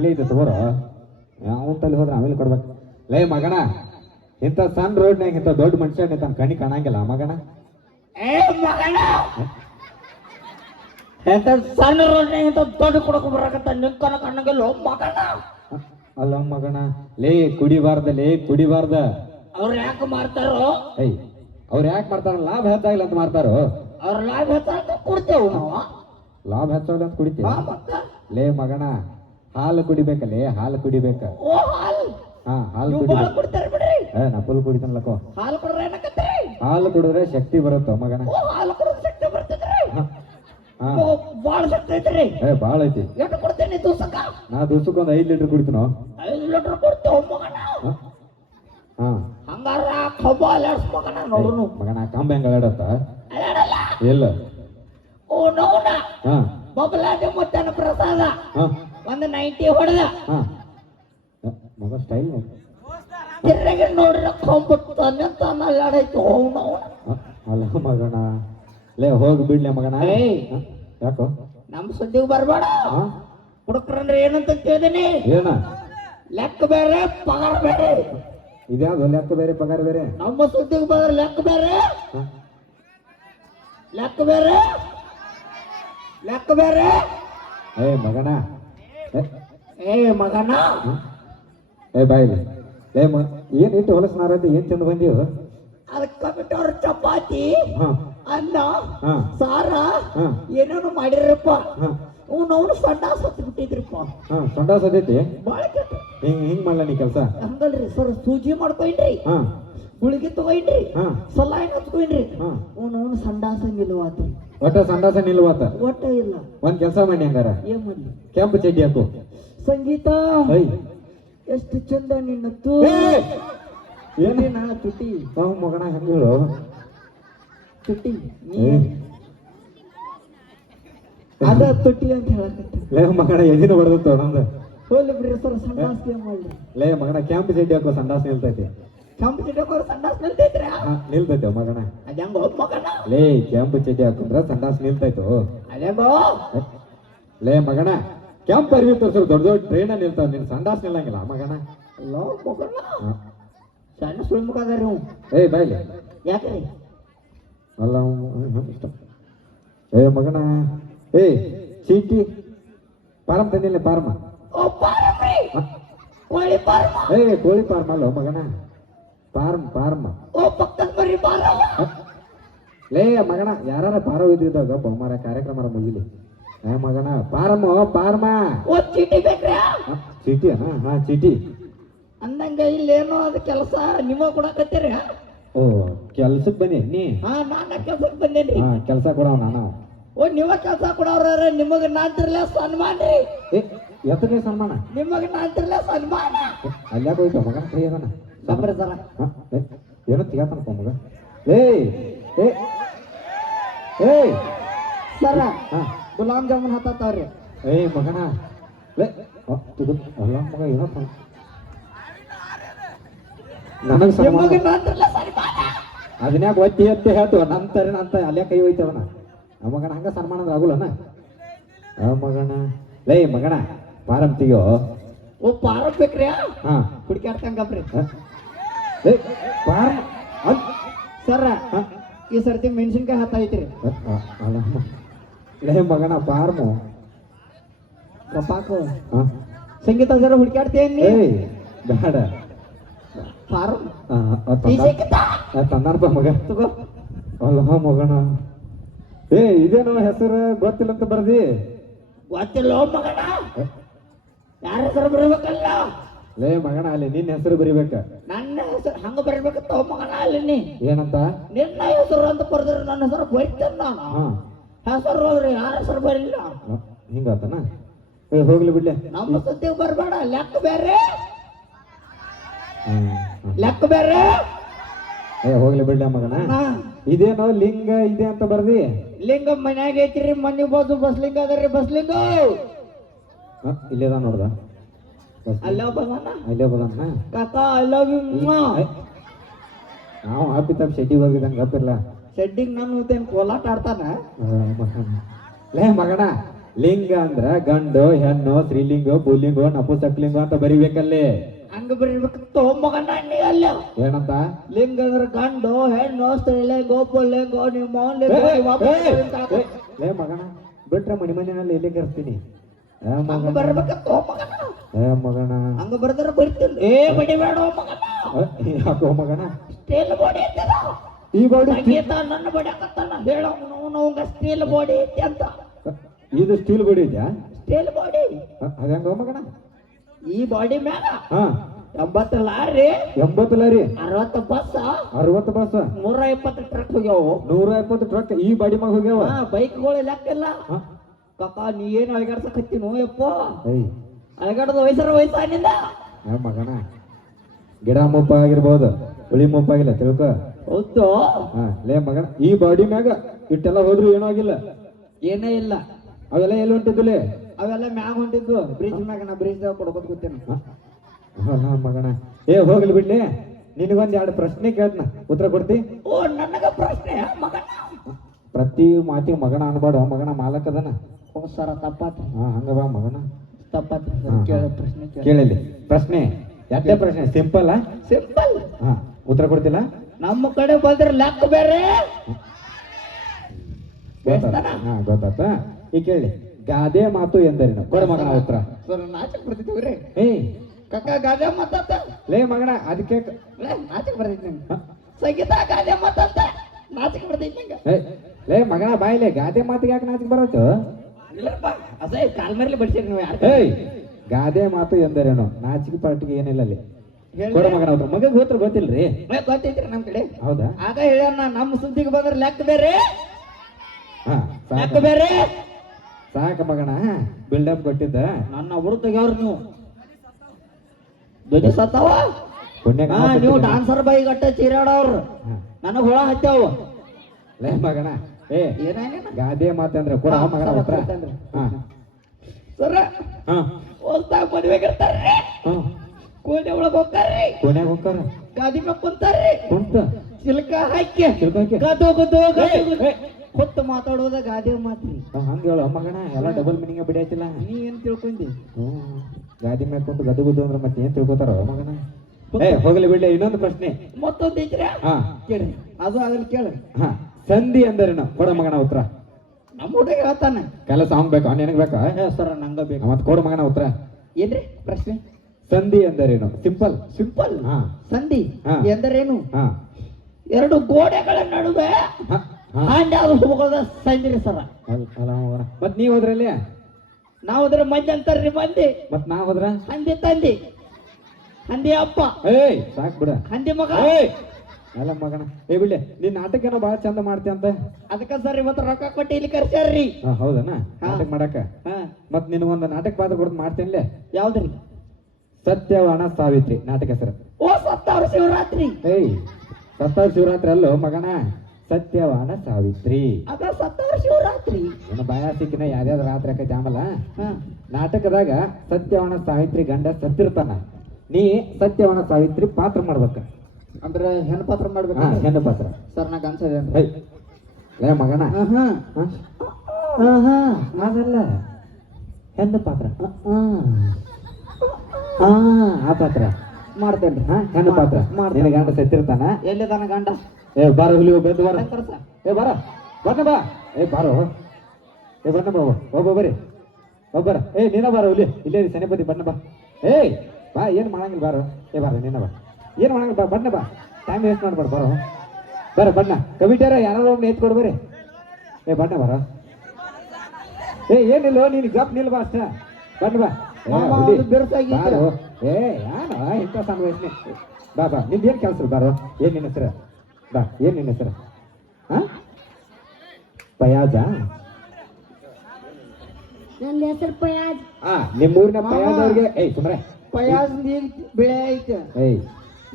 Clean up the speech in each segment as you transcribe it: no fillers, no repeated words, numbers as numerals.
ಇಲ್ಲೇ ಐತೆ ತಗೋರ ಅವನ ತಲೆ ಹೋದ್ರೆ ಆಮೇಲೆ ಕೊಡ್ಬೇಕು. ಲೇ ಮಗಣ, ಇಂಥ ಸಣ್ಣ ರೋಡ್ನಾಗ ಇಂಥ ದೊಡ್ಡ ಮನುಷ್ಯ ತನ್ನ ಕಣ್ಣಿ ಕಾಣಂಗಿಲ್ಲ ಮಗಣ. ಸಣ್ಣ ರೋಡ್ನಾಗ ಇಂಥ ದೊಡ್ಡ ಕೊಡಕ ಬರಕತ್ತ ನಿಂತನ ಕಣ್ಣಂಗಿಲ್ಲ ಮಗಣ. ಅಲ್ಲ ಮಗಣ, ಲೇ ಕುಡಿಬಾರ್ದ. ಅವ್ರು ಯಾಕೆ ಮಾರ್ತಾರೋ? ಅವ್ರು ಯಾಕೆ ಮಾಡ್ತಾರ? ಲಾಭ ಹೆಚ್ಚಾಗಿಲ್ಲ ಅಂತ ಮಾರ್ತಾರೋ. ಅವ್ರ ಲಾಭ ಹೆಚ್ಚಾಗ ಕೊಡ್ತೇವ್ ನಾವು. ಲಾಭ ಹೆಚ್ಚಾಗಿಲ್ಲ ಅಂತ ಕುಡಿತೀವಿ. ಲೇ ಮಗಣ, ಹಾಲು ಕುಡಿಬೇಕಲ್ಲೇ, ಹಾಲು ಕುಡಿಬೇಕ. ಹಾ, ಹಾಲು ಕುಡಿಬೇಕು. ನಾ ಫುಲ್ ಕುಡಿತಾನಲ್ಲಕೋ. ಹಾಲು ಕುಡಿದ್ರೆ ಶಕ್ತಿ ಬರುತ್ತ ಮಗನ. ಬಾಳ ಐತಿ. ನಾ ದಿವ್ಸಕ್ಕೊಂದು 5 ಲೀಟರ್ ಕುಡಿತೀನೋ. 5 ಲೀಟರ್ ಕೊಡ್ತೇವ ಮಗನ. ಹಂಗಾರ ಕಬ್ಬ ಅಲ್ಲಾಡ್ಸ್ಮಗನ ನೋಡುನು. ಮಗನ ಕಂಬ ಹೆಂಗ ಅಲ್ಲಾಡತ್ತ? ಇಲ್ಲ. ಓ ನೋಡ ಬಬಲಾದೆ ಮುತ್ತನ ಪ್ರಸಾದ ಒಂದು 90 ಹೊಡೆದ ಮಗ ಸ್ಟೈಲ್ ತಿರ್ಗಿ ನೋಡ್ರ ಕಂಬತ್ತಾನೆ ತಾನ ಅಲ್ಲಾಡೈತು. ಅಲ್ಲ ಮಗನ, ಲೇ ಹೋಗಿ ಬಿಡ್ಲೆ ಮಗನ. ಯಾಕೋ ನಮ್ಮ ಸುದ್ದಿಗೆ ಬರ್ಬೇಡ. ಹುಡುಕ್ರಂದ್ರೆ ಏನಂತ ಕೇಳಿದೀನಿ. ಏನ? ಲೆಕ್ಕ ಬೇರೆ ಪಗಾರ ಬೇರೆ. ಇದ್ಯಾವ್ದು ಲೆಕ್ಕ ಬೇರೆ ಪಗಾರ ಬೇರೆ? ನಮ್ಮ ಸುದ್ದಿಗೆ ಬಂದ್ರೆ ಲೆಕ್ಕ ಬೇರೆ, ಲೆಕ್ಕ ಬೇರೆ, ಲೆಕ್ಕ ಬೇರೆ. ಮಗನ, ಮಗನ ಬಾಯಿಲಿ. ಏನ್ ಇಟ್ಟು ಹೊಲಸ್ನಾರ ಏನ್ ಚಂದ ಬಂದೀವ? ಅದಕ್ಕೆ ಬಿಟ್ಟವ್ರ ಚಪಾತಿ ಅನ್ನ ಸಾರ ಏನೇನು ಮಾಡಿರಪ್ಪ. ಅವನು ಸಂಡಾಸ್ ಹತ್ತಿ ಬಿಟ್ಟಿದ್ರಪ್ಪ. ಸಂಡಾಸ್ ಅದೈತಿ ಬಾಳ ಕೆಟ್ಟ. ಹಿಂಗ್ ಮಾಡ್ಲ ನೀ ಕೆಲ್ಸ? ಹಂಗಲ್ರಿ ಸರ್, ಸೂಜಿ ಮಾಡ್ಕೊಂಡ್ರಿ, ಗುಳಿಗೆ ತಗೊಂಡ್ರಿ, ಸಲೈನ್ ಹಚ್ಕೊಂಡ್ರಿ. ಅವನು ಸಂಡಾಸ ನಿಲ್ವಾತ್ರಿ. ಒಟ್ಟ ಸಂಡಾಸ ನಿಲ್ವಾತ? ಒಟ್ಟ ಇಲ್ಲ. ಒಂದ್ ಕೆಲ್ಸ ಮಾಡಿ ಹಂಗಾರ, ಏನ್ ಮಾಡ್ಲಿ? ಕೆಂಪು ಚಡ್ಡಿ ಹಾಕು. ಸಂಗೀತ ಎಷ್ಟು ಚಂದ ನಿನ್ನತ್ತು. ಏನೇನ ತುಟಿ ಮಗನ ಹೆಂಗ ಹೇಳು? ತುಟಿ ಅದ ತುಟಿ ಅಂತ ಹೇಳಕತ್ತ. ಲೇ ಮಗನ, ಎದಿನ ಹೊಡೆದತ್ತು ನಂದು. ಹೋಗ್ಲಿ ಬಿಡ್ರಿ ಸರ್, ಸಂಡಾಸ್ ಏನ್ ಮಾಡ್ಲಿ? ಲೇ ಮಗನ, ಕೆಂಪು ಚಡ್ಡಿ ಹಾಕೋ, ಸಂಡಾಸ್ ನಿಲ್ತೈತಿ. ಕೆಂಪು ಚಡ್ಡಿ ಹಾಕೋ ಸಂಡಾಸ್ ನಿಲ್ತೈತ್ರಿ? ನಿಲ್ತೈತೆ ಮಗನ. ಅದಂಗೋ ಮಗನ? ಲೇ ಕೆಂಪು ಚಡ್ಡಿ ಹಾಕೊಂಡ್ರ ಸಂಡಾಸ್ ನಿಲ್ತೈತು. ಅದಂಗೋ? ಲೇ ಮಗನ, ಕೆಂಪು ಅರಿವಿ ತೋರ್ಸರು ದೊಡ್ಡ ದೊಡ್ಡ ಟ್ರೈನ್ ನಿಲ್ತಾವ, ನಿನ್ ಸಂಡಾಸ್ ನಿಲ್ಲಂಗಿಲ್ಲ ಮಗನ. ಲೋ ಮಗನ, ಸಣ್ಣ ಸುಳ್ಳು ಮುಖ ಅದಾರಿ ನೀವು. ಬಾಯ್ಲಿ. ಯಾಕ್ರಿ? ಅಲ್ಲ ಇಷ್ಟ. ಮಗನ, ಚೀಟಿ ಪಾರಂ ತಂದಿಲ್ಲ. ಪಾರಮ ಕೋಳಿ ಪಾರ್ಮ ಅಲ್ಲ ಮಗನ, ಪಾರ್ಮ. ಲೇ ಮಗನ, ಯಾರ ಪಾರ ಇದ್ದಿದ್ದಾಗ ಬಹುಮಾರ ಕಾರ್ಯಕ್ರಮ ಮುಗಿಲಿ. ಮಗನ, ಪಾರ್ಮ ಚೀಟಿ ಬೇಕ್ರಿ? ಚೀಟಿ ಚೀಟಿ ಅಂದಂಗ ಇಲ್ಲೇನೋ ಅದ ಕೆಲಸ ನಿಮ್ಮ ಕೊಡಕತ್ತೀರಿ. ಓ, ಕೆಲ್ಸಕ್ ಬನ್ನಿ ನೀ? ನಾನ ಕೆಲ್ಸಕ್ಕೆ ಬಂದೇನ್ರಿ. ಕೆಲ್ಸ ಕೊಡವ ನಾನು. ಓ, ನೀವ ಕೆಲ್ಸ ಕೊಡವ್ರ? ನಿಮಗ ನಾಂತಿರ್ಲ ಸನ್ಮಾನ ರೀ. ಎತ್ತನೇ ಸನ್ಮಾನ? ನಿಮಗ ನಾಂತಿರ್ಲ ಸನ್ಮಾನ. ಅಲ್ಯಾಕ ಹೋಯ್ತು ಮಗನ ಕೈ ಅದನ ಸಬ್ರಿ ಸರ. ಏನೋ ತಿಗಾತನಪ್ಪ ಮಗ. ಸರ, ಗುಲಾಬ್ ಜಾಮೂನ್ ಹತ್ತಾವ್ರಿ. ಮಗನ, ಅಲ್ಲ ಮಗ, ಏನೋ ನನಗ್ ಅದನ್ಯಾಕ ಒತ್ತಿ ಎತ್ತಿ ಹೇಳ್ತು ನಂತರ ಅಂತ ಅಲ್ಲೇ ಕೈ ಹೋಯ್ತವನ. ಮಗನ ಹಂಗ ಸನ್ಮಾನ ಅಂದ್ರೆ ಆಗುಲ್ಲನ? ಮಗನ, ಲೇ ಮಗನ, ಪಾರಂ ತೆಗಿಯೋ. ಓ, ಪಾರಂ ಬೇಕ್ರಿ? ಹುಡುಕ್ಯಾಡ್ತಂಗಪ್ರಿ. ಪಾರಂ ಸರ, ಈ ಸರ್ತಿ ಮೆಣಸಿನ್ಕಾಯಿ ಹತ್ತೈತ್ರಿ. ಲೇ ಮಗನ, ಪಾರ್ಮು ಕಪಾಕು. ಸಂಗೀತ ಜರ ಹುಡುಕ್ಯಾಡ್ತೇನಿ. ಬೇಡ, ಪಾರಂ ತಂದಾರಪ್ಪ ಮಗ. ಅಲ್ಲ ಮಗನ, ಇದೇನೋ ಹೆಸರು ಗೊತ್ತಿಲ್ಲ ಅಂತ ಬರ್ದಿ? ಗೊತ್ತಿಲ್ಲ ಮಗನ, ಯಾರ ಹೆಸರು ಬರೀಬೇಕಲ್ಲ. ಲೇ ಮಗನ, ಅಲ್ಲಿ ನಿನ್ನ ಹೆಸರು ಬರಿಬೇಕ. ನನ್ನ ಹೆಸರು ಹಂಗ ಬರೀಬೇಕತ್ತ ಮಗನ. ಅಲ್ಲಿ ನೀ ಏನಂತ? ನಿನ್ನ ಹೆಸರು ಅಂತ ಬರ್ದ್ರೆ ನನ್ನ ಹೆಸರು ಬರಿತೇನೆ ನಾನು. ಹೆಸರು ಹೋದ್ರಿ ಯಾರ ಹೆಸರು ಬರಿಲ್ಲ. ಹಿಂಗಾತನ? ಹೋಗ್ಲಿ ಬಿಡ್ಲೆ, ನಮ್ಮ ಸುದ್ದಿಗೆ ಬರ್ಬೇಡ. ಲೆಕ್ಕ ಬೇರೆ, ಲೆಕ್ಕ ಬೇರೆ. ಹೋಗ್ಲಿ ಬಿಡ್ಲೆ ಮಗನ. ಇದೇನೋ ಲಿಂಗ ಇದೆ ಅಂತ ಬರ್ದಿ? ಲಿಂಗ ಮನ್ಯಾಗ ಐತ್ರಿ, ಮನಿ ಬಾಜು ಬಸ್ಲಿಂಗ ಅದರಿ. ಬಸ್ಲಿಂಗ ಇಲ್ಲೇದ ನೋಡ್ದ? ಅಲ್ಲೇ ಬದಾನ. ಕಾಕ ಐ ಲವ್ ಯು. ನಾವು ಹಪ್ಪಿ ತಪ್ಪ ಶೆಡ್ಡಿಗೆ ಹೋಗಿದಂಗ ಗಪ್ಪಿರ್ಲ. ಶೆಡ್ಡಿಗೆ ನಾನು ಕೋಲಾಟ ಆಡ್ತಾನ. ಲೇ ಮಗನ, ಲಿಂಗ ಅಂದ್ರ ಗಂಡು ಹೆಣ್ಣು ಸ್ತ್ರೀಲಿಂಗ ಪುಲ್ಲಿಂಗ ನಪುಸಕ್ಲಿಂಗ ಅಂತ ಬರಿಬೇಕಲ್ಲಿ. ಹಂಗ ಬರೀಬೇಕು ಮಗನ ನೀ ಅಲ್ಲ. ಏನಂತ? ಲಿಂಗ ಅಂದ್ರೆ ಗಂಡು ಹೆಣ್ಣು ಸ್ತ್ರೀಲಿಂಗ ಪುಲ್ಲಿಂಗ ನಿಮ್ಮ ಲೇ ಮಗನ ಬಿಟ್ರೆ ಮನಿ ಮನೆಯಲ್ಲಿ ಎಲ್ಲಿ ಕರ್ತೀನಿ ಬರ್ಬೇಕತ್ತೋ ಮಗನ. ಮಗನ ಹಂಗ ಬರ್ತಾರ ಬರ್ತೀನಿ. ಏ ಬಡಿಬೇಡ ಮಗನ. ಯಾಕೋ ಮಗನ ಸ್ಟೀಲ್ ಬಾಡಿ ಐತಲ್ಲ ಈ ಬಾಡಿ ಸಂಗೀತ ನನ್ನ ಬಡಿಯಕತ್ತಾನ ಹೇಳೋ ನೋವಂಗ ಸ್ಟೀಲ್ ಬಾಡಿ ಐತಿ ಅಂತ. ಇದು ಸ್ಟೀಲ್ ಬಾಡಿ ಇದೆಯಾ? ಸ್ಟೀಲ್ ಬಾಡಿ ಅದಂಗ ಮಗನ ಈ ಬಾಡಿ ಮ್ಯಾಗ ಹಾ 80 lorry 80 lorry 60 bus 60 bus 120 truck ಹೋಗ್ಯಾವ. 120 ಟ್ರಕ್ ಈ ಬಾಡಿ ಮ್ಯಾಗ ಹೋಗ್ಯಾವ. ಬೈಕ್ಗಳು ಲೆಕ್ಕಿಲ್ಲ ಕಾಕ. ನೀ ಏನು ಅಳಗಾಡ್ಸಕತ್ತೀನೋ ಯಪ್ಪ. ಏಯ್ ಅಳಗಾಡದ ವಯಸ್ಸಾನಿಂದ ಮಗನ ಗಿಡ ಮುಪ್ಪಾಗಿರ್ಬೋದು ಹುಳಿ ಮುಪ್ಪಾಗಿಲ್ಲ ತಿಳ್ಕೊ. ಹೌದು. ಲೇ ಮಗನ ಈ ಬಾಡಿ ಮ್ಯಾಗ ಇಟ್ಟೆಲ್ಲ ಹೋದ್ರು ಏನೂ ಆಗಿಲ್ಲ. ಏನೇ ಇಲ್ಲ. ಅವೆಲ್ಲ ಎಲ್ಲಿ ಹೊಂಟಿದ್ದುಲೇ? ಅವೆಲ್ಲ ಮ್ಯಾಗ ಹೊಂಟಿದ್ದು ಬ್ರಿಡ್ಜ್ ಮ್ಯಾಗ. ನಾ ಬ್ರಿಡ್ಜ್ ದಾಗ ಕೊಡ್ಕೋತ ಕೂತೇನೆ ಮಗನ. ಹೋಗ್ಲಿ ಬಿಡ್ಲಿ, ನಿನಗೊಂದ್ 2 ಪ್ರಶ್ನೆ ಕೇಳ್ತನ, ಉತ್ತರ ಕೊಡ್ತಿ? ಓ ನನಗ ಪ್ರಶ್ನೆ ಮಗನ. ಪ್ರತಿ ಮಾತಿಗೆ ಮಗನ ಅನ್ಬೇಡ, ಮಗನ ಮಾಲಕ್ ಅದನ. ಓ ಸರ ತಪ್ಪಾತ್ರಿ. ಹಂಗ ಬಾ ಮಗನ ತಪ್ಪಾತ್ರಿ. ಕೇಳ ಪ್ರಶ್ನೆ ಕೇಳಲಿ. ಪ್ರಶ್ನೆ ಎಷ್ಟೇ ಪ್ರಶ್ನೆ? Simple simple. ಉತ್ತರ ಕೊಡ್ತಿಲ್ಲ? ನಮ್ಮ ಕಡೆ ಬಂದ್ರೆ ಲೆಕ್ಕ ಬೇರೆ. ಗೊತ್ತಾತ. ಈ ಕೇಳಿ, ಗಾದೆ ಮಾತು ಎಂದರೇನು? ಕೊಡ ಮಗನ ಉತ್ತರ. ಸರ್ ನಾಚಕ್ ಬರ್ತಿದ್ದೀವ್ರಿ. ಏಯ್ ಕಕ್ಕ ಗಾದೆ ಮಾತಾತ. ಲೇ ಮಗನ ಅದಕ್ಕೆ ನಾಚಕ್ ಬರ್ತೈತಿ ನಂಗೆ. ಸಂಗೀತ ಗಾದೆ ಮಾತಾತ ನಾಚಕ್ ಬರ್ತೈತಿ ನಂಗೆ. ಲೇ ಮಗನ ಬಾಯಿಲೆ ಗಾದೆ ಮಾತಿಗೆ ಯಾಕೆ ನಾಚಿಕ್ ಬರತ್ತು? ಇಲ್ಲಪ್ಪ ಅದೇ ಕಾಲ್ ಮೇಲೆ ಬಡ್ಸಿರಿ ನೀವು ಯಾರು. ಏಯ್ ಗಾದೆ ಮಾತು ಎಂದರೇನು? ನಾಚಿಕೆ ಪಾಟಿಗೆ ಏನಿಲ್ಲ ಅಲ್ಲಿ. ಕೊಡ ಮಗನ ಉತ್ತರ. ಮಗಗ್ ಉತ್ತರ ಗೊತ್ತಿಲ್ರಿ? ಗೊತ್ತೈತ್ರಿ ನಮ್ ಕಡೆ. ಹೌದಾ? ಆಗ ಹೇಳ್ಯಾನ ನಮ್ಮ ಸುದ್ದಿಗೆ ಬಂದ್ರೆ ಲೆಕ್ಕ ಬೇರೆ. ಲೆಕ್ಕ ಬೇರೆ. ಸಾಕ ಮಗನ ಬಿಲ್ಡಪ್ ಕೊಟ್ಟಿದ್ದ. ನನ್ನ ಅವರು ತೆಗ್ಯಾವ್ರಿ ನೀವು. ಧ್ವನಿ ಸತ್ತಾವ. ನೀವು ಡಾನ್ಸರ್ ಬೈ ಗಟ್ಟ ಚೀರಾಡವ್ರು ನನಗ್ ಹುಳ ಹತ್ಯಾವ. ಲೇ ಮಗನ ಏನೇನ ಗಾದೆ ಮಾತಂದ್ರೆ ಕೊಡ ಮಗನ ಉತ್ತರ. ಸರ ಹೊಲ್ದಾಗ ಮದ್ವೆಗಿರ್ತಾರ್ರಿ. ಕೋಣೆ ಒಳಗ್ ಹೋಗ್ತಾರ್ರಿ. ಕೊನೆಗೆ ಹೋಗ್ತಾರ. ಗಾದಿ ಮ್ಯಾಗ ಕುಂತಾರ್ರಿ. ಕುಂತ ಚಿಲ್ಕ ಹಾಕಿ ಗದೋ ಗದೋ ಹೊತ್ತು ಮಾತಾಡೋದ ಗಾದೆ ಮಾತ್ರಿ. ಹಂಗ ಹೇಳು ಮಗನ. ಎಲ್ಲ ಡಬಲ್ ಮೀನಿಂಗ್ ಬಿಡೈತಿಲ್ಲ. ನೀ ಏನ್ ತಿಳ್ಕೊಂಡಿ? ಗಾದಿ ಮ್ಯಾಗ ಕುಂತು ಗದ್ದು ಗುದ್ದು ಅಂದ್ರೆ ಮತ್ತೆ ಏನ್ ತಿಳ್ಕೊತಾರ ಮಗನ? ಹೋಗ್ಲಿ ಬಿಡ್ಲಿ. ಇನ್ನೊಂದು ಪ್ರಶ್ನೆ ಮತ್ತೊಂದು ಐತ್ರಿ. ಕೇಳ್ರಿ. ಅದು ಅದ್ರಲ್ಲಿ ಕೇಳ್ರಿ. ಸಂಧಿ ಅಂದರೇನು? ಕೊಡ ಮಗನ ಉತ್ತರ. ನಮ್ಮ ಹುಡುಗ ಹೇಳ್ತಾನೆ. ಕೆಲಸ ಅವ್ನ್ ಬೇಕಾ ನಿನಗ್ ಬೇಕಾ? ಸರ ನಂಗ ಬೇಕು. ಮತ್ ಕೊಡ ಮಗನ ಉತ್ತರ. ಏನ್ರಿ ಪ್ರಶ್ನೆ? ಸಂಧಿ ಎಂದರೇನು? Simple simple. ಸಂಧಿ ಎಂದರೇನು? 2 ಗೋಡೆಗಳ ನಡುವೆ ಹೋಗೋದ ಸಂಧಿರಿ ಸರ. ಮತ್ ನೀವ್ ಹೋದ್ರಲ್ಲಿ? ನಾವ್ ಹೋದ್ರೆ ಮಂದಿ ಅಂತಾರ್ರಿ ಮಂದಿ. ಮತ್ ನಾವ್ ಹೋದ್ರ ಹಂದಿ ತಂದಿ ಹಂದಿ ಅಪ್ಪ. ಏಯ್ ಸಾಕ್ ಬಿಡ. ಹಂದಿ ಮಗ. ಅಲ್ಲ ಮಗನ ಬಿಡ್ಲಿ. ನೀನ್ ನಾಟಕ ಏನೋ ಬಾಳ ಚಂದ ಮಾಡ್ತಿ ಅಂತ. ಅದಕ್ಕ ಸರ್ ಇವತ್ತು ರೊಕ್ಕ ಕೊಟ್ಟು ಇಲ್ಲಿ ಕರ್ಸ್ಯಾರ್ರಿ. ಹೌದನ? ನಾಟಕ ಮಾಡಕ ಮತ್ ನಿನ್ ಒಂದ್ ನಾಟಕ ಪಾತ್ರ ಕೊಡ್ತ ಮಾಡ್ತೇನ್ಲೆ. ಯಾವ್ದ್ರಿ? ಸತ್ಯವಾನ ಸಾವಿತ್ರಿ ನಾಟಕ ಹೆಸರು. ಓ ಸತ್ತವ್ರ ಶಿವರಾತ್ರಿ. ಏಯ್ ಸತ್ತವ್ರ ಶಿವರಾತ್ರಿ ಅಲ್ಲೋ ಮಗನ, ಸತ್ಯವಾನ ಸಾವಿತ್ರಿ. ಅದ ಸತ್ತವ್ರ ಶಿವರಾತ್ರಿ. ಏನು ಬಾಯ ಸಿಕ್ಕಿನ ಯಾವ್ಯಾವ್ದು ರಾತ್ರಿ ಆಕೈತಿ. ಆಮೇಲೆ ನಾಟಕದಾಗ ಸತ್ಯವಾನ ಸಾವಿತ್ರಿ ಗಂಡ ಸತ್ತಿರ್ತಾನ. ನೀ ಸತ್ಯವಾನ ಸಾವಿತ್ರಿ ಪಾತ್ರ ಮಾಡ್ಬೇಕ. ಅಂದ್ರೆ ಹೆಣ್ಣು ಪಾತ್ರ ಮಾಡ್ಬೇಕು. ಹೆಣ್ಣು ಪಾತ್ರ. ಸರ್ ನಂಗೆ ಅನ್ಸದೆ ಏ ಮಗನ ಅದಲ್ಲ ಹೆಣ್ಣು ಪಾತ್ರ. ಆ ಪಾತ್ರ ಮಾಡ್ತೇನ್ರಿ. ಹೆಣ್ಣು ಪಾತ್ರ. ನಿನ್ನ ಗಂಡ ಸತ್ತಿರ್ತಾನ. ಎಲ್ಲಿದಾನ ಗಂಡ? ಬಾರ ಹುಲಿ ಬೆದ್ದು ಬಾರ. ಬಾರ ಬಣ್ಣ ಬಾ. ಬಾರೋ. ಬಣ್ಣ ಬಾ. ಒಬ್ಬ ಬರ್ರಿ ಒಬ್ಬರ. ನೀನ ಬಾರ ಹುಲಿ. ಇಲ್ಲೇ ಸನಿಪತಿ ಬಣ್ಣ ಬಾ. ಬಾ. ಏನ್ ಮಾಡಂಗಿಲ್ಲ ಬಾರೋ. ಬಾರ ನಿನ್ನ ಬಾ. ಏನ್ ಮಾಡಂಗಿಲ್ಲ ಬಾ. ಬಣ್ಣ ಬಾ. ಟೈಮ್ ವೇಸ್ಟ್ ಮಾಡ್ಬಾರ್ದು. ಬಾರೋ ಬರ ಬಣ್ಣ. ಕವಿಟ್ಯಾರ ಯಾರು ಒಬ್ಬ ಎತ್ ಕೊಡ್ಬರಿ. ಬಣ್ಣ ಬಾರ. ಏನಿಲ್ಲ ನೀನ್ ಗಪ್ ನಿಲ್ ಬಾ ಅಷ್ಟ. ಬಣ್ಣ ಬಾ. ಯಾನು ಇಂಥ ಸಣ್ಣ ವಯಸ್ಸಿನ. ಬಾ ಬಾ. ನಿಂದ ಏನ್ ಕೆಲ್ಸ ಬಾರೋ. ಏನ್ ನಿನ್ನ ಹೆಸರು? ಬಾ. ಏನ್ ನಿನ್ನ ಹೆಸರು? ಪಯಾಜ. ನನ್ನ ಹೆಸರು ಪಯಾಜ್. ನಿಮ್ಮೂರಿನ ಪಯಾಜವ್ರಿಗೆ ಸುಮ್ರೆ ಪಯಾಜ್ ಬೆಳೆ ಐತೆ.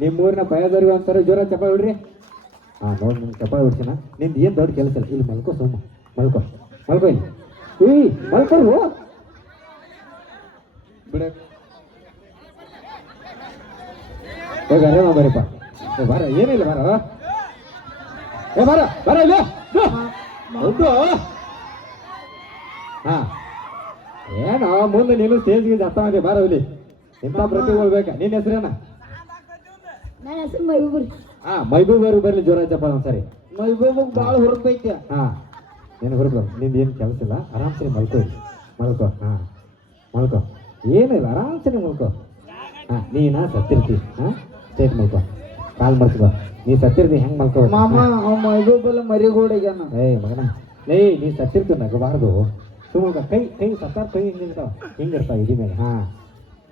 ನಿಮ್ಮೂರಿನ ಪಯಾಜವ್ರಿಗೆ ಒಂದ್ಸರಿ ಜೋರ ಚಪ್ಪಾಳೆ ಬಿಡ್ರಿ. ನೋಡಿ ನಿನ್ ಚಪ್ಪಾಳೆ ಬಿಡ್ತೀನ. ನಿಂದ ಏನ್ ದೊಡ್ಡ ಕೆಲಸ ಇಲ್ಲ. ಇಲ್ಲಿ ಮಲ್ಕೋ ಸುಮ್ಮ. ಮಲ್ಕೋ ಮಲ್ಕೋ. ಇಲ್ಲಿ ಮಲ್ಕೋರು ಬಿಡ. ಹೋಗಿ ಅರೇಮ ಬರೀಪ್ಪ. ಬಾರ. ಏನಿಲ್ಲ ಬಾರ. ಬಾರ ಬಾರ ಇಲ್ಲ. ಹೌದು. ಏನೋ ಮುಂದೆ ನೀನು ಸ್ಟೇಜ್ಗೆ ಹತ್ತ ಮಾಡಿ ಬಾರ ಇಲ್ಲಿ ಇಂಥ ಪ್ರತಿಭೆಗಳು ಬೇಕಾ ನಿನ್ನ ಹೆಸರೇನ ನನ್ನ ಹೆಸರು ಮೈಬೂರಿ. ಹಾ ಮೈಬೂಬ್ ಅವ್ರಿಗೆ ಬರ್ಲಿ ಜೋರ ಚಪ್ಪಾಳ ಒಂದ್ಸರಿ. ಮೈಬೂಬಗ್ ಭಾಳ ಹುರುಪೈತೆ. ಹಾ ಏನು ಹುಡುಗ ನಿಂದು ಏನು ಕೆಲಸ ಇಲ್ಲ ಆರಾಮ್ಸರಿ ಮಲ್ಕೋ ಇಲ್ಲಿ ಮಲ್ಕೋ ಹಾಂ ಮಲ್ಕೋ ಏನಿಲ್ಲ ಆರಾಮ್ಸರಿ ಮಲ್ಕೋ. ಹಾಂ ನೀನ ಸತ್ತಿರ್ತಿ ಹಾಂ ಸ್ಟೇಟ್ ಮಲ್ಕೋ ಕಾಲ್ ಮರ್ಸ್ಕೋ ನೀ ಸತ್ತಿರ್ತಿ ಹೆಂಗೆ ಮಲ್ಕೋ. ಮಾಮ ಅವ್ ಮೈಬೂಬಲ್ಲ ಮರಿಗೋಡಿಗ್ಯಾನ. ಏಯ್ ಮಗನ ನೀ ಸತ್ತಿರ್ತಿ ನಗಬಾರ್ದು ಸುಮ್ಮ ಕೈ ಕೈ ಸತ್ತಾರ ಕೈ ಹಿಂಗಿರ್ತಾವ ಹಿಂಗಿರ್ತಾವ ಇದಿ ಮೇಲೆ. ಹಾಂ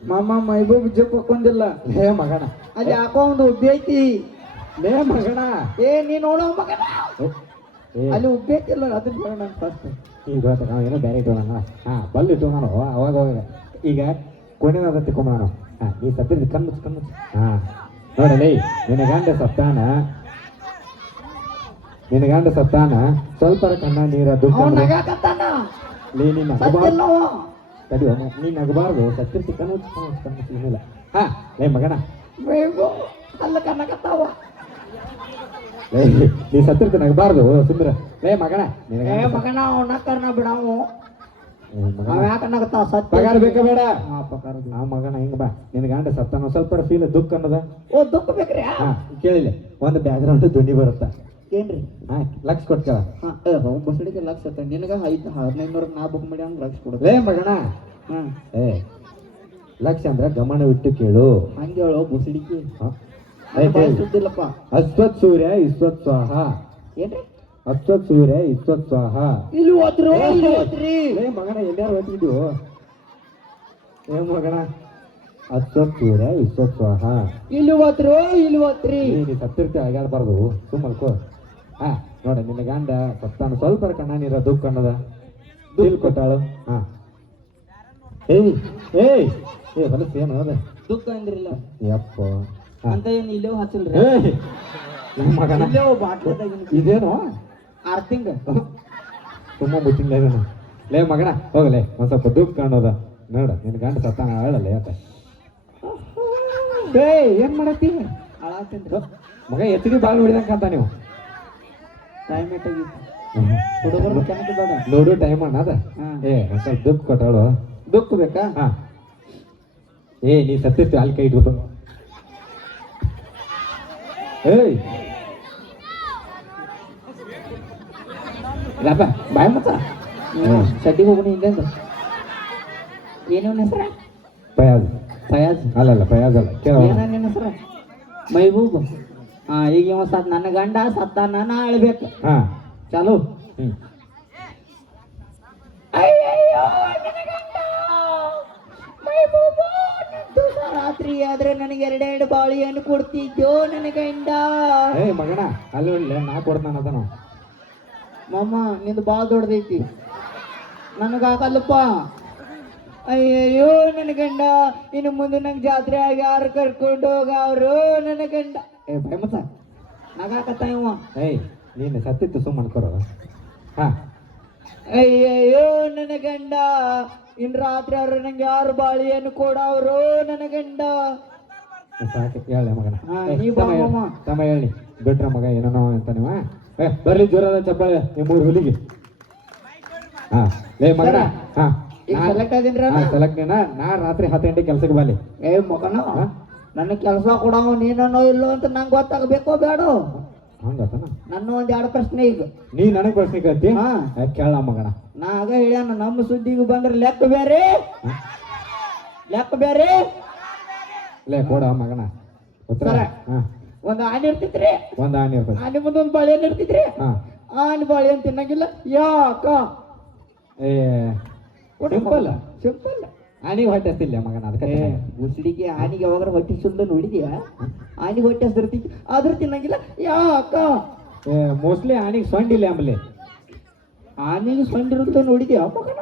ಮಾಮ ಮೈಬೂಬ್ ಜಪ್ ಹಾಕೊಂಡಿಲ್ಲ. ಲೇ ಮಗನ ಅಲ್ಲಿ ಯಾಕೋ ಒಂದು ಉಬ್ಬಿ ಐತಿ. ಲೇ ಮಗನ ನೀ ನೋಡೋ ಮಗನ ಏ ಅಲ್ಲಿ ಉಬ್ಬಿ ಐತಿಲ್ಲ ಅದನ್ನ ಹೇಳೋಣ ಫಸ್ಟ್. ಈಗ ನಾವು ಏನೋ ಬೇರೆ ಇಟ್ಟೋಣ ಹಾಂ ಬಲ್ ಇಟ್ಟು ನಾನು ಅವಾಗ ಅವಾಗ ಈಗ ಕೊನೆಯದ ತಿಕ್ಕೊಂಬ ನಾನು. ಹಾಂ ನೀ ಸತ್ತಿರ್ತಿ ಕಣ್ಣು ಕಣ್ಣು. ಹಾಂ ನೋಡಲಿ ನಿನ್ನ ಗಂಡ ಸತ್ತಾನ ಸ್ವಲ್ಪ ಕಣ್ಣ ನೀರ ದುಃಖ ಅವ್ನು ನಗಾಕತ್ತಾನ. ನೀನು ನಗಬಾರ್ದು ಸತ್ತಿಲ್ಲ ಅವ. ತಡಿ ನೀನು ನಗಬಾರ್ದು ಸತ್ತಿರ್ತಿ ಕಣ್ಣು ಕಣ್ಣು ಏನಿಲ್ಲ. ಹಾಂ ಲೇ ಮಗನ ಮೈಬೂಬ್ ಅಲ್ಲ ಕನ್ನಕತ್ತಾವ. ನೀ ಸತ್ತಿರ್ತಿ ನಗಬಾರ್ದು ಸುಂದರ. ಲೇ ಮಗನ ಮಗನ ಅವನ ಕರ್ನ ಬಿಡಾವು. ಅವ ಯಾಕೆ ನಗತ್ತಾವ ಸತ್ತ ಪಗಾರ ಬೇಕಾ ಬೇಡ ಪಗಾರ ಆ ಮಗನ ಹಿಂಗ ಬಾ ನಿನ್ನ ಗಂಡ ಸತ್ತಾನ ಸ್ವಲ್ಪ ಫೀಲ್ ದುಃಖ ಅನ್ನೋದ. ಓ ದುಃಖ ಬೇಕ್ರಿ. ಹಾ ಕೇಳಿಲ್ಲ ಒಂದು ಬ್ಯಾಕ್ಗ್ರೌಂಡ್ ಧ್ವನಿ ಬರುತ್ತಾ. ಏನ್ರಿ ಹಾ ಲಕ್ಷ ಕೊಟ್ಕಳ. ಬಸಡಿಗೆ ಲಕ್ಷ ಆತ ನಿನಗ 1500 ನಾ ಬುಕ್ ಮಾಡಿ ಹಂಗ ಲಕ್ಷ ಕೊಡ. ಲೇ ಮಗನ ಏ ಲಕ್ಷ ಅಂದ್ರ ಗಮನವಿಟ್ಟು ಕೇಳು. ಹಂಗೆ ಹೇಳೋ ಬಸಡಿಗೆ ಹಾ ಸುದ್ದಿಲ್ಲಪ್ಪ. ಅಶ್ವತ್ ಸೂರ್ಯ ಇಶ್ವತ್ ಸ್ವಾಹ. ಏನ್ರಿ ಅಶ್ವತ್ ಸೂರ್ಯ ಇಶ್ವತ್ ಸ್ವಾಹ. ಇಲ್ಲಿ ಹೋದ್ರು ಇಲ್ಲಿ ಹೋದ್ರಿ. ಲೇ ಮಗನ ಎಲ್ಲಾರು ಓದ್ತಿದ್ವು. ಏ ಮಗನ ಅಶ್ವತ್ ಸೂರ್ಯ ಇಶ್ವತ್ ಸ್ವಾಹ. ಇಲ್ಲಿ ಹೋದ್ರು ಇಲ್ಲಿ ಹೋದ್ರಿ. ನೀ ಸತ್ತಿರ್ತಿ ಅಗಾಡಬಾರ್ದು ಸುಮ್ಮಲ್ಕೋ. ಹಾ ನೋಡ ನಿನ್ನ ಗಂಡ ಸತ್ತಾನ ಸ್ವಲ್ಪ ಕಣ್ಣ ನೀರ ದುಃಖ ಅನ್ನದ ದಿಲ್ ಕೊಟ್ಟಾಳು. ಹಾ ಏಯ್ ಏಯ್ ಏ ಹೊಲಸ್ ಏನು ಅದ ದುಃಖ ಅಂದ್ರಿಲ್ಲ ಯಪ್ಪ ಅಂತ ಏನ್ ಇಲ್ಲೇ ಹಚ್ಚಲ್ರಿ. ಏಯ್ ನಮ್ಮ ಮಗನ ಇಲ್ಲೇ ಬಾಟ್ಲದಾಗ ಇದೇನು ಆರ್ತಿಂಗ ತುಂಬ ಮುಚ್ಚಿಂದ ಇದೇನು. ಲೇ ಮಗನ ಹೋಗಲೇ ಒಂದ್ ಸ್ವಲ್ಪ ದುಃಖ ಅನ್ನೋದ ನೋಡ ನಿನ್ನ ಗಂಡ ಸತ್ತಾನ ಹೇಳಲ್ಲ ಯಾಕ. ಏಯ್ ಏನ್ ಮಾಡತ್ತಿ ಅಳಾತಿಂದ್ರ ಮಗ ಎತ್ತಿಗೆ ಬಾಳ್ ನೋಡಿದಂಕ ಅಂತ ನೀವು ಟೈಮ್ ಎಟ್ಟಾಗಿತ್ತು. ಹುಡುಗರು ಕೆನಕ ಬೇಡ ನೋಡು ಟೈಮ್ ಅಣ್ಣ ಅದ. ಏ ಒಂದ್ ಸ್ವಲ್ಪ ದುಃಖ ಕೊಟ್ಟಾಳು. ದುಃಖ ಬೇಕಾ. ಹಾ ಏ ನೀ ಸತ್ತಿರ್ತಿ ಅಲ್ಲಿ ಕೈ ಇಟ್ಬಿಟ್ಟು. ಏಯ್ ಇಲ್ಲಪ್ಪ ಬಾಯ್ ಮತ್ತ ಶೆಡ್ಡಿಗೆ ಹೋಗೋಣ ಹಿಂದೆ. ಏನೇನ ಹೆಸರ ಫಯಾಜ್ ಫಯಾಜ್ ಅಲ್ಲಲ್ಲ ಫಯಾಜ್ ಅಲ್ಲ ಕೇಳ ಏನ ನಿನ್ನ ಹೆಸರ ಮೈಬೂಬ್. ಈಗ ಇವ ನನ್ನ ಗಂಡ ಸತ್ತ ನಾನು ಅಳ್ಬೇಕು. ಹಾ ಚಾಲು. ಅಯ್ಯಯ್ಯೋ ನನ್ನ ಗಂಡ ಮೈಬೂಬು ದಿವಸ ರಾತ್ರಿ ಆದ್ರೆ ನನಗೆ 2 ಬಾಳಿಯನ್ನು ಕೊಡ್ತಿದ್ದೋ ನನ್ನ ಗಂಡ. ಏ ಮಗನ ಅಲ್ಲಿ ಒಳ್ಳೆ ನಾ ಕೊಡ್ತಾನ ಅದನ. ಮಾಮ ನಿಂದು ಭಾಳ ದೊಡ್ಡದೈತಿ ನನಗಾಗಲ್ಲಪ್ಪ. ಅಯ್ಯಯ್ಯೋ ನನ್ನ ಗಂಡ ಇನ್ನು ಮುಂದೆ ನಂಗೆ ಜಾತ್ರೆ ಆಗಿ ಯಾರು ಕರ್ಕೊಂಡು ಹೋಗವ್ರು ನನ್ನ ಗಂಡ. ಏ ಫೇಮಸ್ ನಗಾಕತ್ತ ಇವ. ಏಯ್ ನೀನು ಸತ್ತಿತ್ತು ಸುಮ್ಮ ಅನ್ಕೊರೋ. ಹಾ ಅಯ್ಯಯ್ಯೋ ನನ್ನ ಗಂಡ ಇನ್ ರಾತ್ರಿ ಅವ್ರು ನಂಗೆ ಯಾರು ಬಾಳಿಯನ್ನು ಕೊಡವ್ರು ನನ್ನ ಗಂಡ. ಸಾಕು ಹೇಳ ಮಗನ. ನೀ ಬಾ ಮಾಮ. ತಮ್ಮ ಹೇಳಿ ಬಿಟ್ರ ಮಗ ಏನೋ ಅಂತ ನೀವ. ಏ ಬರ್ಲಿ ಜೋರಾದ ಚಪ್ಪಾಳೆ ನಿಮ್ಮೂರು ಹುಲಿಗೆ. ಹಾ ಲೇ ಮಗನ ಹಾ ಈಗ ಸೆಲೆಕ್ಟ್ ಆದಿನ್ರ ಸೆಲೆಕ್ಟ್ ನಾ ರಾತ್ರಿ 10 ಗಂಟೆ ಕೆಲ್ಸಕ್ಕೆ ಬಾಲಿ. ಏ ಮಗನ ನನಗೆ ಕೆಲಸ ಕೊಡವ ನೀನೋ ಇಲ್ಲೋ ಅಂತ ನಂಗೆ ಗೊತ್ತಾಗಬೇಕೋ ಬೇಡೋ. ಹಂಗತನ ನನ್ನ ಒಂದ್ 2 ಪ್ರಶ್ನೆ ಈಗ ನೀ ನನಗೆ ಪ್ರಶ್ನೆ ಕೇಳ್ತಿ. ಹಾ ಕೇಳ ಮಗನ. ನಾ ಆಗ ಹೇಳ್ಯಾನ ನಮ್ಮ ಸುದ್ದಿಗೆ ಬಂದ್ರೆ ಲೆಕ್ಕ ಬೇರೆ ಲೆಕ್ಕ ಬೇರೆ. ಲೇ ಕೊಡ ಮಗನ ಉತ್ತರ. ಸರ. ಹಾ ಒಂದ್ ಆನೆ ಇರ್ತಿತ್ರಿ. ಒಂದ್ ಆನೆ ಇರ್ತದೆ. ಆನೆ ಮುಂದೆ ಒಂದು ಬಾಳೆಹಣ್ಣು ಇರ್ತಿತ್ರಿ. ಹಾ ಆನೆ ಬಾಳೆಹಣ್ಣು ತಿನ್ನಂಗಿಲ್ಲ ಯಾಕ. ಏ ಸಿಂಪಲ್ ಸಿಂಪಲ್. ಆನಿಗೆ ಹೊಟ್ಟೆ ಹಸ್ತಿಲ್ಲ ಮಗನ ಅದಕ್ಕೆ. ಉಸಿಡಿಗೆ ಆನಿಗೆ ಯಾವಾಗ ಹೊಟ್ಟೆ ಸುಳ್ಳು ನೋಡಿದ್ಯಾ. ಆನಿಗೆ ಹೊಟ್ಟೆ ಹಸ್ದಿರ್ತಿತ್ತು ಆದ್ರೂ ತಿನ್ನಂಗಿಲ್ಲ ಯಾಕ. ಮೋಸ್ಟ್ಲಿ ಆನಿಗೆ ಸೊಂಡಿಲ್ಲ ಆಮೇಲೆ. ಆನೆಗೆ ಸೊಂಡಿರುತ್ತೆ ನೋಡಿದ್ಯಾ ಮಗನ.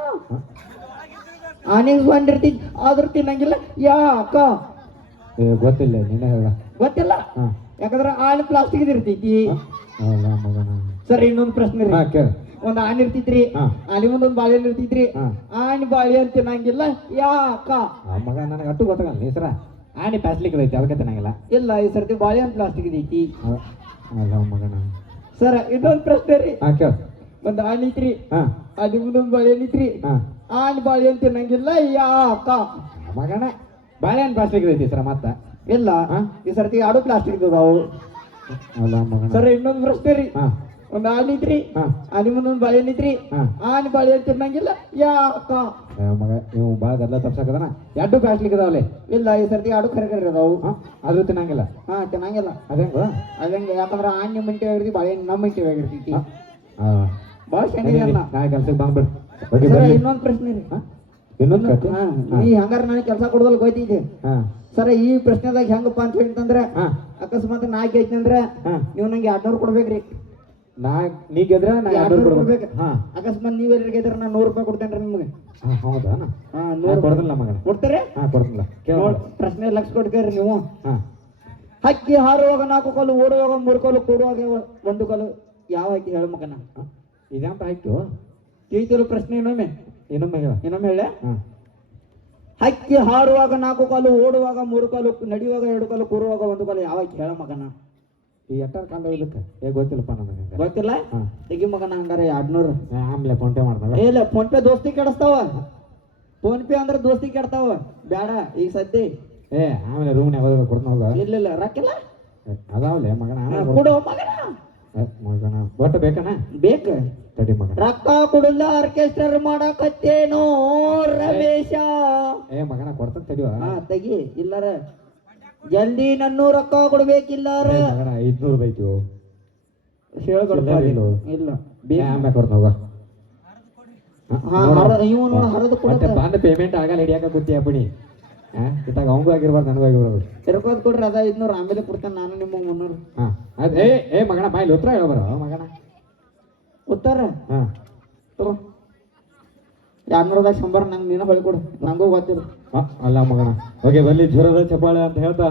ಆನೆಗೆ ಸೊಂಡಿರ್ತಿದ್ ಆದ್ರೂ ತಿನ್ನಂಗಿಲ್ಲ ಯಾಕ. ಗೊತ್ತಿಲ್ಲ ನೀನೇ ಹೇಳ. ಗೊತ್ತಿಲ್ಲ ಯಾಕಂದ್ರೆ ಆನೆ ಪ್ಲಾಸ್ಟಿಕ್ ಇರ್ತೈತಿ. ಸರಿ ಇನ್ನೊಂದು ಪ್ರಶ್ನೆ ರೀ. ಕೇಳ. ಒಂದ್ ಆನೆ ಇರ್ತಿತ್ರಿ. ಆನೆ ಮುಂದೊಂದ್ ಬಾಳೆಹಣ್ಣು ಇರ್ತಿತ್ರಿ. ಆನೆ ಬಾಳೆಹಣ್ಣು ತಿನ್ನಂಗಿಲ್ಲ ಯಾಕ. ಮಗ ನನಗೆ ಅಟ್ಟು ಗೊತ್ತಾಗಲ್ಲ ನೀ ಸರ. ಆನೆ ಪ್ಲಾಸ್ಟಿಕ್ ಐತಿ ಅದಕ್ಕೆ ತಿನ್ನಂಗಿಲ್ಲ. ಇಲ್ಲ ಈ ಸರ್ತಿ ಬಾಳೆಹಣ್ಣು ಪ್ಲಾಸ್ಟಿಕ್ ಐತಿ. ಅಲ್ಲ ಮಗನ. ಸರ ಇನ್ನೊಂದು ಪ್ರಶ್ನೆ ರೀ. ಕೇಳ. ಒಂದ್ ಆನೆ ಐತ್ರಿ. ಆನೆ ಮುಂದೊಂದ್ ಬಾಳೆಹಣ್ಣು ಐತ್ರಿ. ಆನ್ ಬಾಳೆಹಣ್ಣು ತಿನ್ನಂಗಿಲ್ಲ ಯಾಕ ಮಗನ ಬಾಳೆಹಣ್ಣು ಪ್ಲಾಸ್ಟಿಕ್ ಐತಿ ಸರ ಮತ್ತ ಇಲ್ಲ ಹಾ? ಈ ಸರ್ತಿ ಆಡು ಪ್ಲಾಸ್ಟಿಕ್ ಅದಾವು ಅಲ್ಲ ಮಗನ ಸರ್ ಇನ್ನೊಂದು ಪ್ರಶ್ನೆ ರೀ ಹಾ ಒಂದ್ ಆನ್ ಐತ್ರಿ ಹಾ ಆನಿ ಮುಂದೊಂದು ಬಾಳೆಹಣ್ಣು ಐತ್ರಿ ಹಾ ಆನ್ ಬಾಳೆಹಣ್ಣು ತಿನ್ನಂಗಿಲ್ಲ ಯಾಕ ಮಗ ನೀವು ಭಾಳ ಗದ್ದಲ ತಪ್ಸಕದನ ಎರಡು ಪ್ಲಾಸ್ಟಿಕ್ ಇದಾವಲ್ಲಿ ಇಲ್ಲ ಈ ಸರ್ತಿ ಆಡು ಖರೆ ಖರೆ ಅದಾವು ಹಾ ಆದ್ರೂ ತಿನ್ನಂಗಿಲ್ಲ ಹಾ ತಿನ್ನಂಗಿಲ್ಲ ಅದೇಂಗ ಅದಂಗೆ ಯಾಕಂದ್ರ ಆನ್ ನಿಮ್ಮ ಇಂಟಿ ಆಗಿರ್ತಿ ಬಾಳೆಹಣ್ಣು ನಮ್ಮ ಇಂಟಿ ಆಗಿರ್ತೈತಿ ಭಾಳ ನಾ ಚೆನ್ನಾಗಿಲ್ಲ ಕೆಲ್ಸಕ್ಕೆ ಬಂದ್ಬಿಡು ಹೋಗಿ ಸರ್ ಬರ್ಲಿ ಇನ್ನೊಂದು ಪ್ರಶ್ನೆ ರೀ ಇನ್ನೊಂದು ಕತೆ ಹಾ, ನೀ ಹಂಗಾರ ನನಗೆ ಕೆಲಸ ಕೊಡೋದಲ್ಲ ಗೊತ್ತೈತಿ ಹಾ ಸರ ಈ ಪ್ರಶ್ನೆದಾಗ ಹೆಂಗಪ್ಪ ಅಂತ ಹೇಳ್ತಂದ್ರೆ ಹಾ ಅಕಸ್ಮಾತ್ ನಾ ಗೆದ್ನಂದ್ರೆ ಹಾ ನೀವು ನಂಗೆ 200 ಕೊಡ್ಬೇಕ್ರಿ ನಾ ನೀ ಗೆದ್ರ ನಾ 200 ಕೊಡ್ಬೇಕು ಕೊಡ್ಬೇಕು ಹಾ ಅಕಸ್ಮಾತ್ ನೀವ್ ಎಲ್ಲರಿಗೆ ಗೆದ್ರ ನಾ 100 ರೂಪಾಯಿ ಕೊಡ್ತೇನ್ರಿ ನಿಮ್ಗೆ ಹಾ ಹೌದಾ ಹಾ ನಾ 100 ಕೊಡ್ದಿಲ್ಲ ಮಗನ ಕೊಡ್ತಾರೆ ಹಾ ಕೊಡ್ತಿಲ್ಲ ಕೇಳ ಪ್ರಶ್ನೆ ಲಕ್ಷ ಕೊಡ್ತೀರಿ ನೀವು ಹಾ ಹಕ್ಕಿ ಹಾರುವಾಗ 4 ಕಾಲು ಓಡುವಾಗ 3 ಕಾಲು ಕೂಡುವಾಗ 1 ಕಾಲು ಯಾವ ಹಕ್ಕಿ ಹೇಳ ಮಗನ ಇದಂತ ಆಯ್ತು ತಿಳಿತಿರೋ ಪ್ರಶ್ನೆ ಇನ್ನೊಮ್ಮೆ ಹೇಳ ಇನ್ನೊಮ್ಮೆ ಹೇಳ ಹಾ ಹಕ್ಕಿ ಹಾರುವಾಗ 4 ಕಾಲು ಓಡುವಾಗ 3 ಕಾಲು ನಡೆಯುವಾಗ 2 ಕಾಲು ಕೂರುವಾಗ 1 ಕಾಲು ಯಾವ ಹಕ್ಕಿ ಹೇಳ ಮಗನ ಈ ಎಟ್ಟಾರ ಕಾಲ ಇದಕ್ಕೆ ಗೊತ್ತಿಲ್ಲಪ್ಪ ನನಗೆ ಗೊತ್ತಿಲ್ಲ ಹಾ ತೆಗಿ ಮಗನ ಹಂಗಾರ 200 ಆಮೇಲೆ ಫೋನ್ ಪೇ ಮಾಡ್ದಾಗ ಇಲ್ಲ ಫೋನ್ ಪೇ ದೋಸ್ತಿ ಕೆಡಿಸ್ತಾವ ಫೋನ್ ಪೇ ಅಂದ್ರೆ ದೋಸ್ತಿ ಕೆಡ್ತಾವ ಬೇಡ ಈಗ ಸದ್ಯ ಏ ಆಮೇಲೆ ರೂಮ್ನಾಗ ಹೋದ್ರೆ ಕೊಡ್ತಾನ ಹೋಗ ಇಲ್ಲ ರೊಕ್ಕಿಲ್ಲ ಅದಾವಲೆ ಮಗನ ಆಮೇಲೆ ಕೊಡು ಮಗನ ಮಗನ ಒಟ್ಟು ಬೇಕನ ಬೇಕ ತಡಿ ಮಗನ ರೊಕ್ಕ ಕೊಡಲ್ಲ ಆರ್ಕೆಸ್ಟ್ರಾ ಮಾಡಕತ್ತೇನೋ ರಮೇಶ ಏ ಮಗನ ಕೊಡ್ತಾನ ತಡಿವ ಹಾ ತೆಗಿ ಇಲ್ಲಾರ ಜಲ್ದಿ ನನ್ನೂ ರೊಕ್ಕ ಕೊಡ್ಬೇಕಿಲ್ಲಾರ ಮಗನ 500 ಬೈತು ಹೇಳ್ಕೊಡ್ತಾ ಇಲ್ಲ. ಇಲ್ಲ ಆಮೇಲೆ ಕೊಡ್ತಾನ ಹೋಗ ಇವ್ ನೋಡ ಹರಿದು ಮತ್ತೆ ಕೊಡ್ತ ಬಂದ ಪೇಮೆಂಟ್ ಆಗಲ್ಲ ಹಿಡಿಯಾಕ ಕೂತಿ ಅಪ್ಪಣಿ ಇತ್ತಾಗ ಅವಂಗೂ ಆಗಿರ್ಬಾರ್ದು ನನಗೂ ಆಗಿರ್ಬಾರ್ದು ತಿರ್ಕೋದ್ ಕೊಡ್ರಿ ಅದ 500 ಆಮೇಲೆ ಕೊಡ್ತೇನೆ ನಾನು ನಿಮಗೆ 300 ಹಾ ಅದ್ ಏ ಮಗನ ಬಾಯಲ್ಲಿ ಉತ್ತರ ಹೇಳ್ಬಾರ ಮಗನ ಉತ್ತಾರ ಹಾ ತಗೋ 200ದಾಗ 100 ನಂಗೆ ನೀನು ಹೊಳ್ಕೊಡು ನಂಗೂ ಗೊತ್ತಿಲ್ಲ ಅಲ್ಲ ಮಗನ ಓಕೆ ಬರ್ಲಿ ಜ್ವರದ ಚಪ್ಪಾಳೆ ಅಂತ ಹೇಳ್ತಾ